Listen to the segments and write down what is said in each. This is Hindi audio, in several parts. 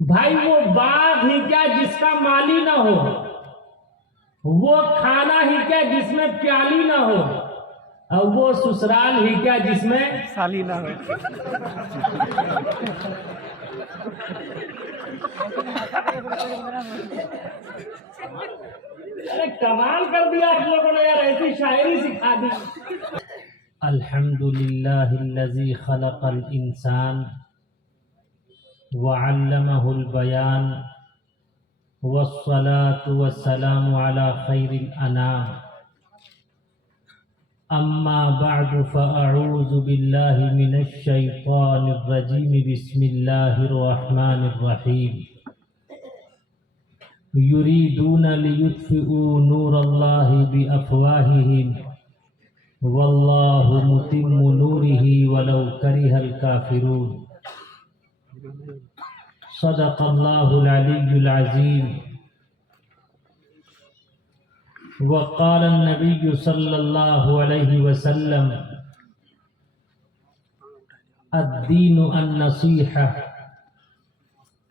भाई वो बाग ही क्या जिसका माली ना हो, वो खाना ही क्या जिसमें प्याली ना हो, और वो ससुराल ही क्या जिसमें साली ना हो। अरे कमाल कर दिया आप लोगों ने यार, ऐसी शायरी सिखा दी। अल्हम्दुलिल्लाहिल्लज़ी खलक़ल इंसान व अल्लमहुल बयान वस्सलातु वस्सलामु अला खैरिल अनाम। अम्मा बअदु फ़अऊज़ु बिल्लाहि मिनश शैतानिर रजीम। बिस्मिल्लाहिर रहमानिर रहीम। युरीदूना लियुत्फ़िऊ नूरल्लाहि बिअफ़वाहिहिम वल्लाहु मुतिम्मु नूरिही वलौ करिहल काफ़िरून। सदक़ल्लाहुल अलिय्युल अज़ीम। वक़ाल अन्नबिय्यु सल्लल्लाहु अलैहि वसल्लम अद्दीनु अन्नसीहा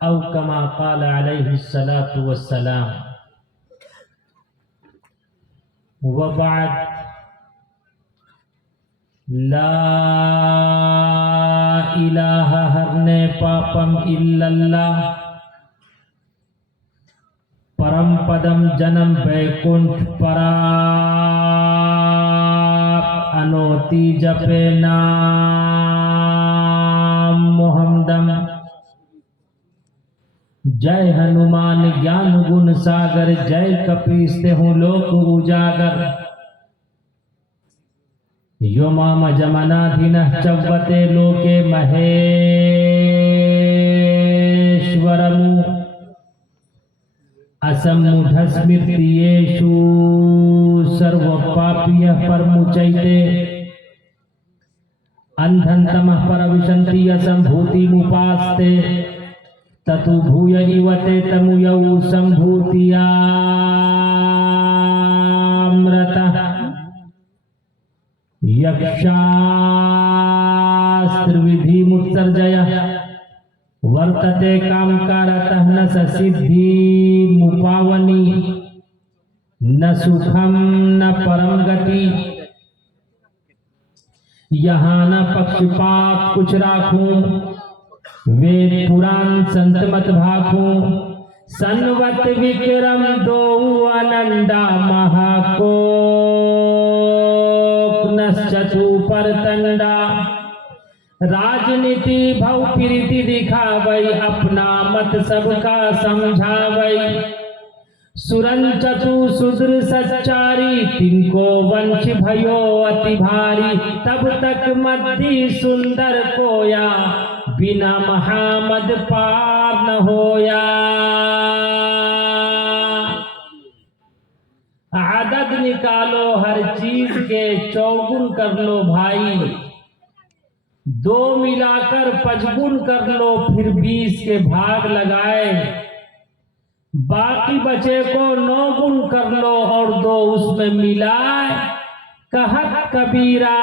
औ कमा क़ाल अलैहिस्सलातु वस्सलाम। व बअद ला इलाहा हरने पापम इल्लल्लाह परम पदम जन्म वैकुंठ पराप अनोति जपे नाम मोहम्मदम। जय हनुमान ज्ञान गुण सागर, जय कपीस तेहु लोक उजागर। यो माम जमनाधीनः चव्वते लोके महेश्वरमु असम्मुढस्मृतियेषु सर्वपाप्यः परमुचैते। अंधं तमः परविशन्ति असम्भूतिमुपास्ते ततु भूय इव ते तमुयौ सम्भूतियामृतः। यक्षास्त्रविधिमुत्सर्जयः वर्तते कामकारतः न सिद्धिमुपावनी न सुखम न परम गति। यहाँ न पक्षपात कुछ राखूं, वेद पुराण संत मत भाखूं। सन्वत विक्रम दो अनंडा महाकोक नश्चतु परतंडा। राजनीति भव प्रीति दिखावै, अपना मत सबका समझावै। सुरन चतु सुदृ सच्चारी, तिनको वंश भयो अति भारी। तब तक मद्दी सुंदर कोया, बिना महामद पार न होया। आदत निकालो हर चीज के, चौगुन कर लो भाई। दो मिलाकर पचगुन कर लो, फिर 20 के भाग लगाए। बाकी बचे को 9 गुण कर लो और 2 उसमें मिलाए। कहत कबीरा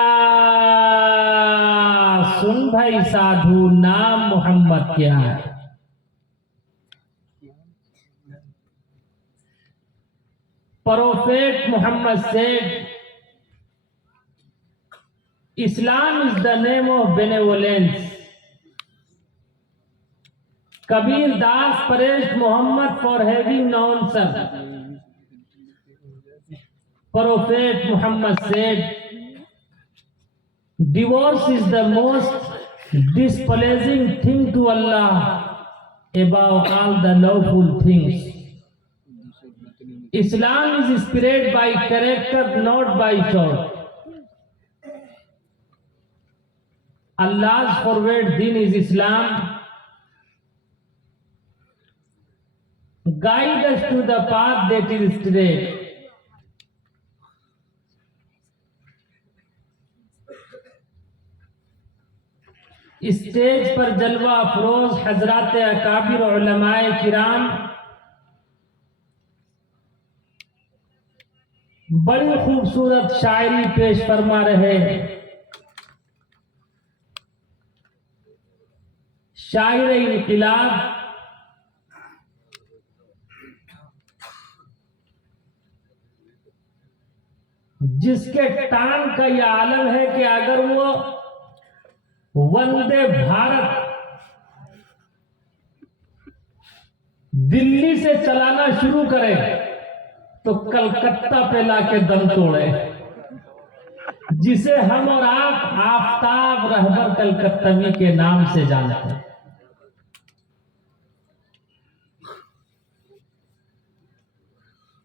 सुन भाई साधु, नाम मोहम्मद क्या है। Prophet Muhammad said, Islam is the name of benevolence. Kabir Das praised Muhammad for having known such. Prophet Muhammad said, divorce is the most displeasing thing to Allah above all the lawful things. Islam is spread by character, not by thought. Allah's forward deen is Islam. Guide us to the path that is straight. Stage पर जलवा अफरोज हजरात अकाबिर उलमाए किराम बड़ी खूबसूरत शायरी पेश फरमा रहे। शायर इनकलाब जिसके टांग का यह आलम है कि अगर वो वंदे भारत दिल्ली से चलाना शुरू करे तो कलकत्ता पे लाके दम तोड़े, जिसे हम और आप आफताब रहबर कलकत्तवी के नाम से जानते हैं।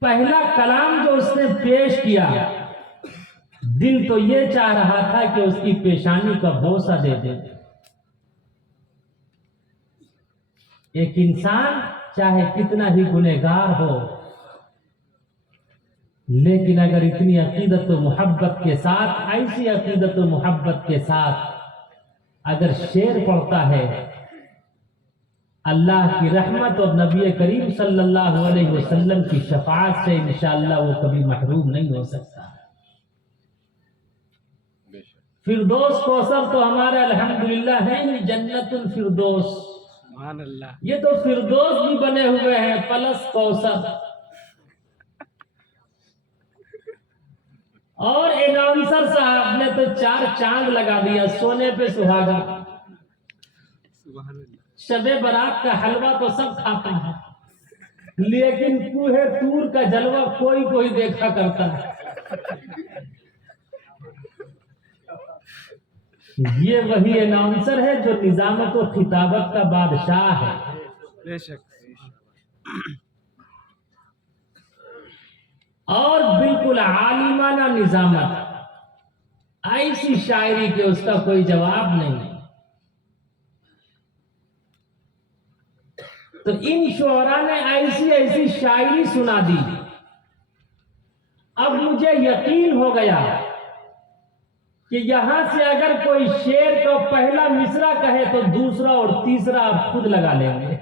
पहला कलाम जो उसने पेश किया, दिल तो ये चाह रहा था कि उसकी पेशानी का बोसा दे दे। एक इंसान चाहे कितना ही गुनहगार हो, लेकिन अगर इतनी अकीदत व मोहब्बत के साथ, ऐसी अकीदत व मोहब्बत के साथ अगर शेर पढ़ता है, अल्लाह की रहमत और नबी करीम सल्लल्लाहु अलैहि वसल्लम की शफाअत से इंशाअल्लाह वो कभी महरूम नहीं हो सकता। फिरदौस कौसर तो हमारा अल्हम्दुलिल्लाह है ही, जन्नतुल फिरदौस, ये तो फिरदौस भी बने हुए हैं प्लस कौसर। और एनाउंसर साहब ने तो 4 चांद लगा दिया, सोने पे सुहागा। शबे बारात का हलवा तो सब खाता है, लेकिन कूहे तूर का जलवा कोई कोई देखा करता है। ये वही एनाउंसर है जो निजामत और खिताबत का बादशाह है। बेशक। और बिल्कुल आलिमाना निजामत, ऐसी शायरी के उसका कोई जवाब नहीं। तो इन शोहरा ने ऐसी ऐसी शायरी सुना दी। अब मुझे यकीन हो गया कि यहां से अगर कोई शेर का पहला मिसरा कहे तो दूसरा और तीसरा आप खुद लगा लेंगे।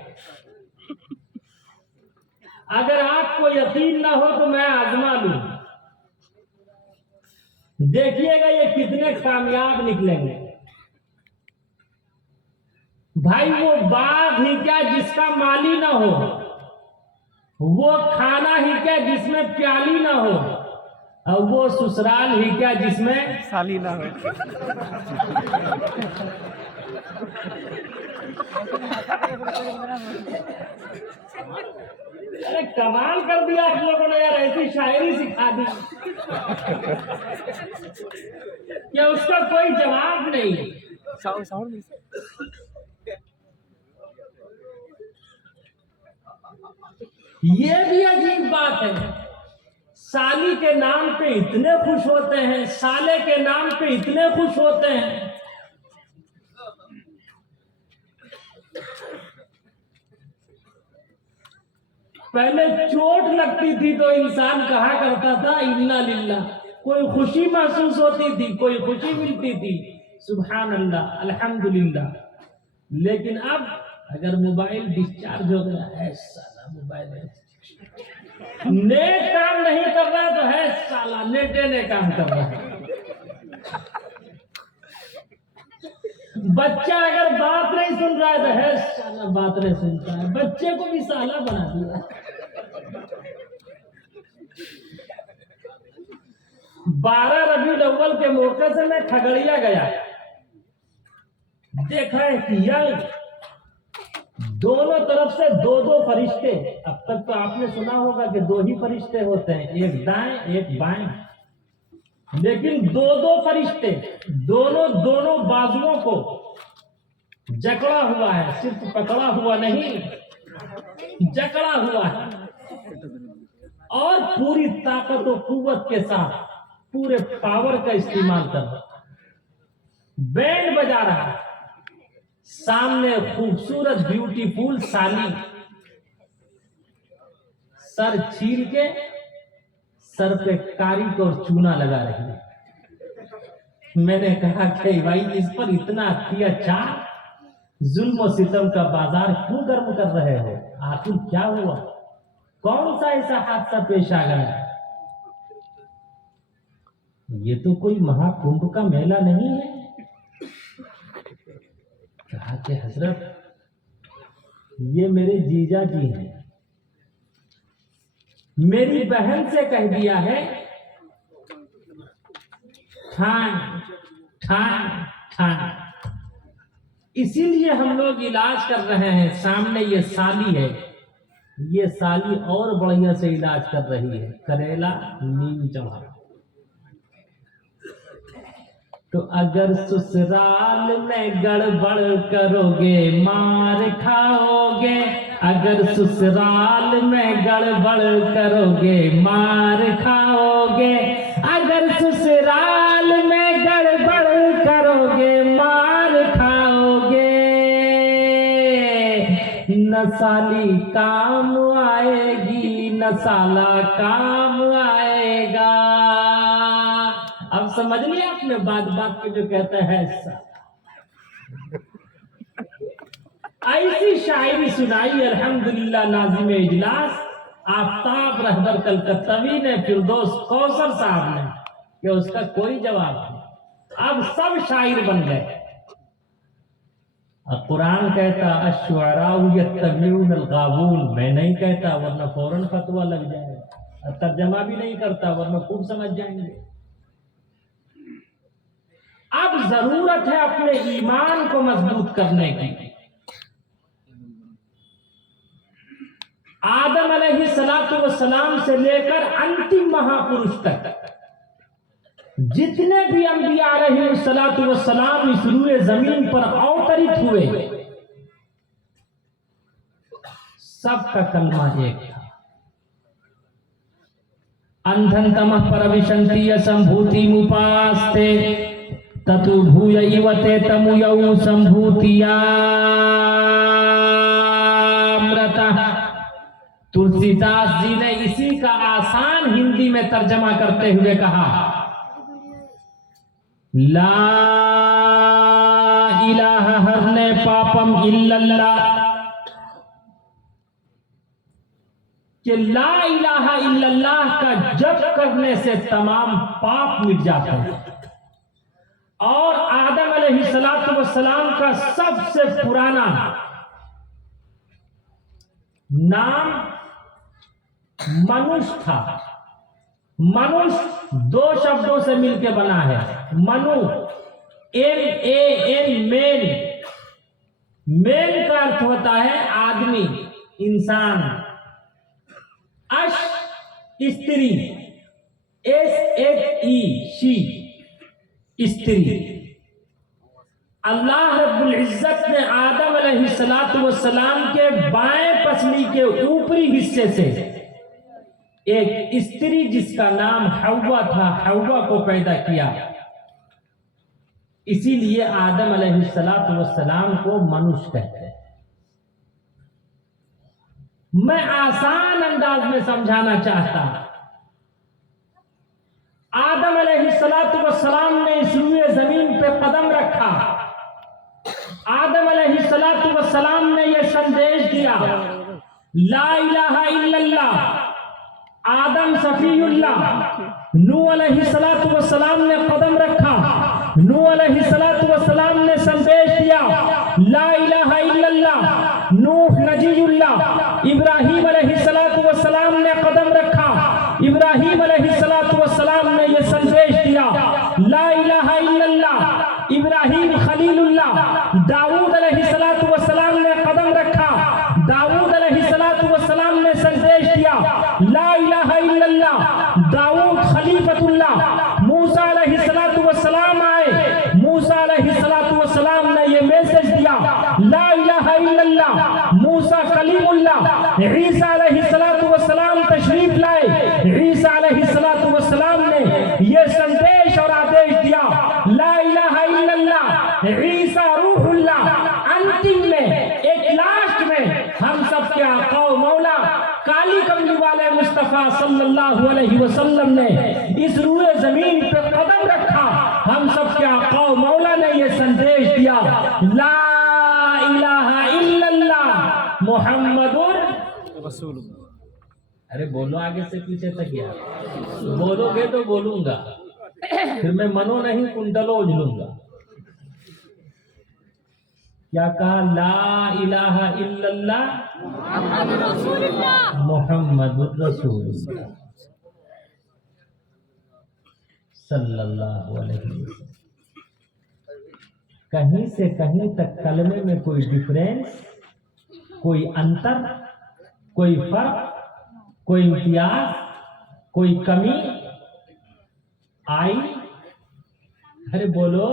अगर आपको यकीन ना हो तो मैं आजमा लूं, देखिएगा ये कितने कामयाब निकलेंगे। भाई वो बाग ही क्या जिसका माली ना हो, वो खाना ही क्या जिसमें प्याली ना हो, और वो ससुराल ही क्या जिसमें साली ना हो। अरे कमाल कर दिया आप लोगों ने यार, ऐसी शायरी सिखा दी क्या उसका कोई जवाब नहीं। ये भी अजीब बात है, साली के नाम पे इतने खुश होते हैं, साले के नाम पे इतने खुश होते हैं। पहले चोट लगती थी तो इंसान कहा करता था इन्ना लिल्लाह, कोई खुशी महसूस होती थी, कोई खुशी मिलती थी, सुभान अल्लाह अल्हम्दुलिल्लाह। लेकिन अब अगर मोबाइल डिस्चार्ज हो गया है, साला मोबाइल नेट काम नहीं कर रहा तो है साला नेटे ने काम कर रहा है। बच्चा अगर बात नहीं सुन रहा है तो है साला बात नहीं सुनता है, बच्चे को भी साला बना दिया। 12 रबीउल अव्वल के मौके से मैं खगड़िया गया, देखा है कि यह दोनों तरफ से 2-2 फरिश्ते। अब तक तो आपने सुना होगा कि 2 ही फरिश्ते होते हैं, एक दाएं एक बाएं, लेकिन 2-2 फरिश्ते दोनों बाजुओं को जकड़ा हुआ है, सिर्फ पकड़ा हुआ नहीं, जकड़ा हुआ है, और पूरी ताकत और कुव्वत के साथ पूरे पावर का इस्तेमाल कर रहा है, बैंड बजा रहा है। सामने खूबसूरत ब्यूटीफुल साली सर छील के सर पे कारी को चूना लगा रही है। मैंने कहा कि भाई इस पर इतना अत्याचार, जुल्म और सितम का बाजार क्यों गर्म कर रहे हो? आखिर क्या हुआ? कौन सा ऐसा हादसा पेश आ गया? ये तो कोई महाकुंभ का मेला नहीं है। कहा कि हजरत ये मेरे जीजा जी हैं, मेरी बहन से कह दिया है ठान ठान ठान। इसीलिए हम लोग इलाज कर रहे हैं। सामने ये साली है, ये साली और बढ़िया से इलाज कर रही है, करेला नीम चढ़ा। तो अगर ससुराल में गड़बड़ करोगे मार खाओगे, अगर ससुराल में गड़बड़ करोगे मार खाओगे, अगर ससुराल में गड़बड़ करोगे मार खाओगे। न साली काम आएगी न साला काम आएगा। अब समझ लिया आपने बात बात पे जो कहता है ऐसी शायरी सुनाई अल्हम्दुलिल्लाह नाज़िम इजलास आफ्ताब रहबर कलकत्तवी ने, फिरदौस कौसर साहब ने, कि उसका कोई जवाब नहीं। अब सब शायर बन गए। अब कुरान कहता अश्शुअराउ यत्तबिऊन अल-गावून, मैं नहीं कहता वरना फौरन फतवा लग जाएगा। तर्जमा भी नहीं करता वरना खूब समझ जाएंगे। अब जरूरत है अपने ईमान को मजबूत करने की। आदम अलैहिस्सलातु वस्सलाम से लेकर अंतिम महापुरुष तक जितने भी अंबिया अलैहिस्सलातु वस्सलाम इस रूए जमीन पर अवतरित हुए, सबका कलमा एक था। अंधन तमः परविशन्ति असंभूति मुपास्ते ततु भूय इवते तमुयौ संभूतिया अमृतः। तुलसीदास जी ने इसी का आसान हिंदी में तर्जमा करते हुए कहा, ला इलाहा हरने पापम इल्लल्लाह, कि ला इलाहा इल्लल्लाह का जप करने से तमाम पाप मिट जाते हैं। और आदम अलैहिस्सलातु वस्सलाम का सबसे पुराना नाम मनुष्य था। मनुष्य दो शब्दों से मिलकर बना है। मनु MAN मेन, मेन का अर्थ होता है आदमी, इंसान। अश स्त्री, SHE शी, स्त्री। अल्लाह रब्बुल इज्जत ने आदम अलैहिस्सलातु वस्सलाम के बाएं पसली के ऊपरी हिस्से से एक स्त्री जिसका नाम हव्वा था, हव्वा को पैदा किया। इसीलिए आदम अलैहिस्सलातु वस्सलाम को मनुष्य कहते हैं। मैं आसान अंदाज में समझाना चाहता हूं। आदम अलैहिस्सलातु वस्सलाम ने इस रूए जमीन पे कदम रखा। आदम अलैहिस्सलातु वस्सलाम ने यह संदेश दिया, ला इलाहा इल्लल्लाह। आदम सफीउल्लाह। नूह अलैहिस्सलातु वस्सलाम ने कदम रखा। नूह अलैहिस्सलातु वस्सलाम ने संदेश दिया, ला इलाहा इल्लल्लाह। नूह नजीउल्लाह। इब्राहीम अलैहिस्सलातु वस्सलाम ने कदम रखा। इब्राहीम अलैहिस्सलातु वस्सलाम ने यह संदेश दिया, ला इलाहा इल्लल्लाह। इब्राहीम खलीलुल्लाह। दाऊद अलैहिस्सलातु वस्सलाम ने कदम रखा। दाऊद अलैहिस्सलातु वस्सलाम ने संदेश दिया, ला इलाहा इल्लल्लाह। दाऊद खलीफतुल्लाह। मूसा अलैहिस्सलातु वस्सलाम आए। मूसा अलैहिस्सलातु वस्सलाम ने यह मैसेज दिया, ला इलाहा इल्लल्लाह। मूसा कलीमुल्लाह। ईसा अलैहिस्सलातु वस्सलाम तशरीफ लाए। ईसा अलैहिस्सलातु वस्सलाम ने यह संदेश और आदेश दिया, ला इलाहा इल्लल्लाह। ईसा रूहुल्लाह। अंतिम में एक लास्ट में हम सब के आका व मौला काली कमली वाले मुस्तफा सल्लल्लाहु अलैहि वसल्लम ने इस रूए जमीन पे कदम रखा। हम सब के आका व मौला ने यह संदेश दिया, ला इलाहा इल्लल्लाह मुहम्मदुर रसूलुल्लाह। अरे बोलो आगे से पीछे तक यार, बोलोगे तो बोलूंगा, फिर मैं मनो नहीं कुंडलो उजलूंगा। क्या कहा? ला इलाहा इल्लल्लाह मुहम्मदुर रसूलुल्लाह। सल्लल्लाहु अलैहि वसल्लम। कहीं से कहीं तक कलमे में कोई डिफरेंस, कोई अंतर, कोई फर्क, कोई इम्तियाज, कोई कमी आई? अरे बोलो।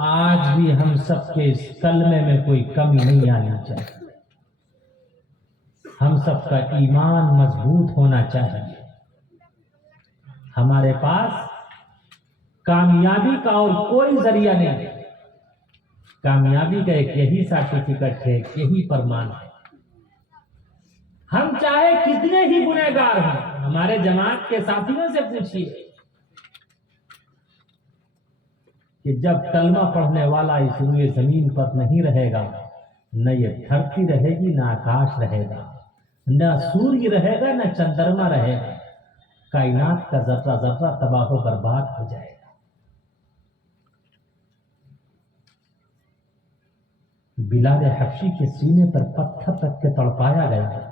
आज भी हम सबके इस कलमे में कोई कमी नहीं आनी चाहिए। हम सबका ईमान मजबूत होना चाहिए। हमारे पास कामयाबी का और कोई जरिया नहीं। कामयाबी का एक यही सर्टिफिकेट है, यही प्रमाण है। हम चाहे कितने ही गुनहगार हों, हमारे जमात के साथियों से पूछिए कि जब कलमा पढ़ने वाला इस रुए जमीन पर नहीं रहेगा, न ये धरती रहेगी, न आकाश रहेगा, न सूर्य रहेगा, न चंद्रमा रहेगा। कायनात का जर्रा जर्रा तबाह बर्बाद हो जाएगा। बिलाल हबशी के सीने पर पत्थर रख के तड़पाया गया।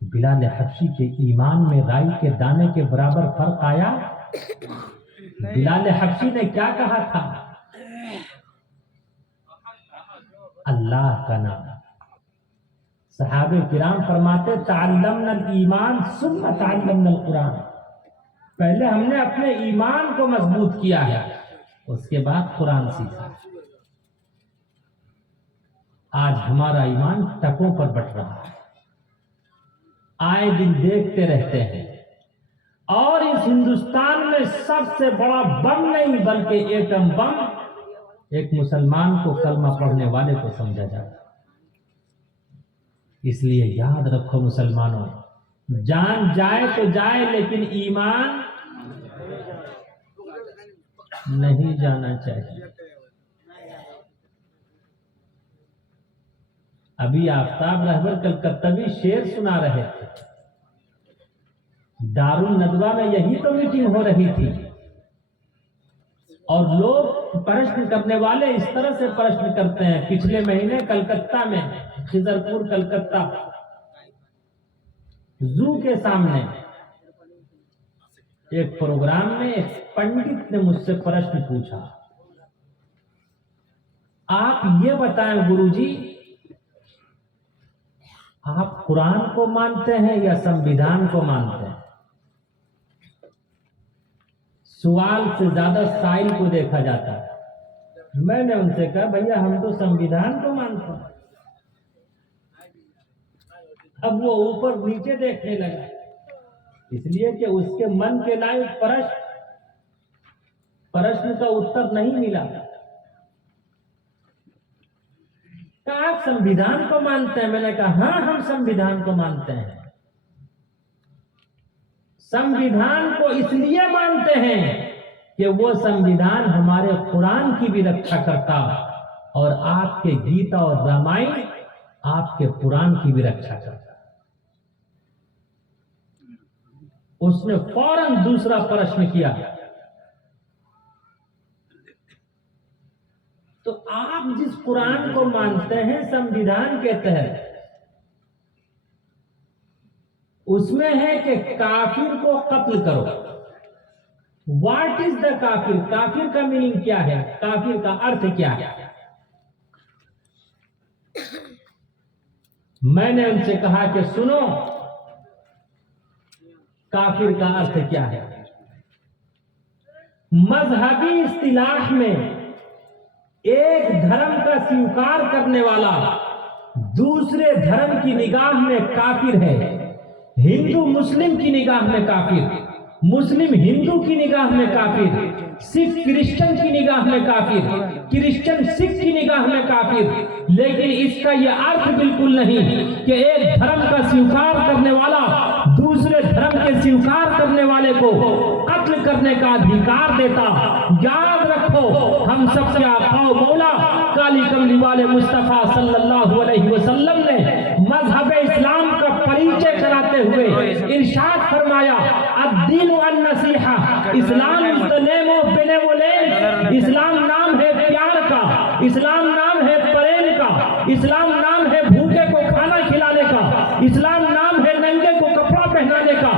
बिलाल हबशी के ईमान में राई के दाने के बराबर फर्क आया। बिलाल हबशी ने क्या कहा था? अल्लाह का नाम। सहाबे किराम फरमाते तअल्लमनल ईमान सुम्मा तअल्लमनल कुरान। पहले हमने अपने ईमान को मजबूत किया है, उसके बाद कुरान सीखा। आज हमारा ईमान टकों पर बट रहा है, आए दिन देखते रहते हैं। और इस हिंदुस्तान में सबसे बड़ा बम नहीं बल्कि एटम बम एक मुसलमान को कलमा पढ़ने वाले को समझा जाता। इसलिए याद रखो मुसलमानों, जान जाए तो जाए लेकिन ईमान नहीं जाना चाहिए। अभी आफ्ताब रहबर कलकत्तावी शेर सुना रहे थे। दारुल नदवा में यही तो मीटिंग हो रही थी और लोग प्रश्न करने वाले इस तरह से प्रश्न करते हैं। पिछले महीने कलकत्ता में, खिजरपुर कलकत्ता जू के सामने एक प्रोग्राम में एक पंडित ने मुझसे प्रश्न पूछा, आप ये बताएं गुरुजी, आप कुरान को मानते हैं या संविधान को मानते हैं? सवाल से ज्यादा साइल को देखा जाता है। मैंने उनसे कहा भैया हम तो संविधान को मानते हैं। अब वो ऊपर नीचे देखने लगा, इसलिए कि उसके मन के लायक प्रश्न का उत्तर नहीं मिला। कहा आप संविधान को मानते हैं? मैंने कहा हाँ हम संविधान को मानते हैं। संविधान को इसलिए मानते हैं कि वो संविधान हमारे कुरान की भी रक्षा करता और आपके गीता और रामायण आपके कुरान की भी रक्षा करता। उसने फौरन दूसरा प्रश्न किया, तो आप जिस कुरान को मानते हैं संविधान के तहत, उसमें है कि काफिर को कत्ल करो। व्हाट इज द काफिर? काफिर का मीनिंग क्या है? काफिर का अर्थ क्या है? मैंने उनसे कहा कि सुनो, काफिर का अर्थ क्या है? मजहबी इस्तिलाह में एक धर्म का स्वीकार करने वाला दूसरे धर्म की निगाह में काफिर है। हिंदू मुस्लिम की निगाह में काफिर, मुस्लिम हिंदू की निगाह में काफिर, सिख क्रिश्चियन की निगाह में काफिर, क्रिश्चियन सिख की निगाह में काफिर। लेकिन इसका यह अर्थ बिल्कुल नहीं कि एक धर्म का स्वीकार करने वाला दूसरे धर्म के स्वीकार करने वाले को कत्ल करने का अधिकार देता। याद रखो, हम सबसे आका मौला काली कमली वाले मुस्तफा सल्लल्लाहु अलैहि वसल्लम ने मजहब इस्लाम का परिचय कराते हुए इरशाद फरमाया, अद्दीन वन नसीहा, Islam is the name of benevolence. Islam नाम है प्यार का, इस्लाम नाम है प्रेम का, इस्लाम नाम है भूखे को खाना खिलाने का, इस्लाम नाम है नंगे को कपड़ा पहनाने का,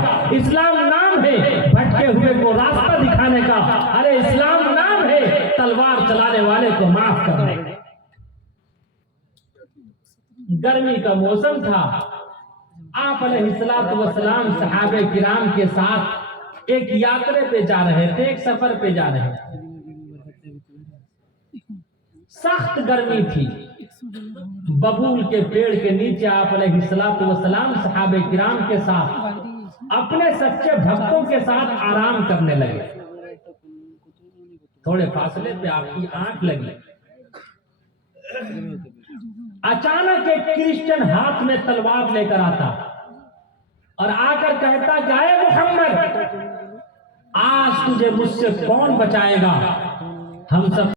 रहे हैं। गर्मी का मौसम था। आप अलैहिस्सलातु वस्सलाम सहाबे किराम के साथ एक यात्रा पे जा रहे थे, एक सफर पे जा रहे थे। सख्त गर्मी थी। बबूल के पेड़ के नीचे आप अलैहिस्सलातु वस्सलाम सहाबे किराम के साथ अपने सच्चे भक्तों के साथ आराम करने लगे। थोड़े फासले पे आपकी आंख लगी। अचानक एक क्रिश्चियन हाथ में तलवार लेकर आता और आकर कहता कि आए मोहम्मद, आज तुझे मुझसे कौन बचाएगा? हम सब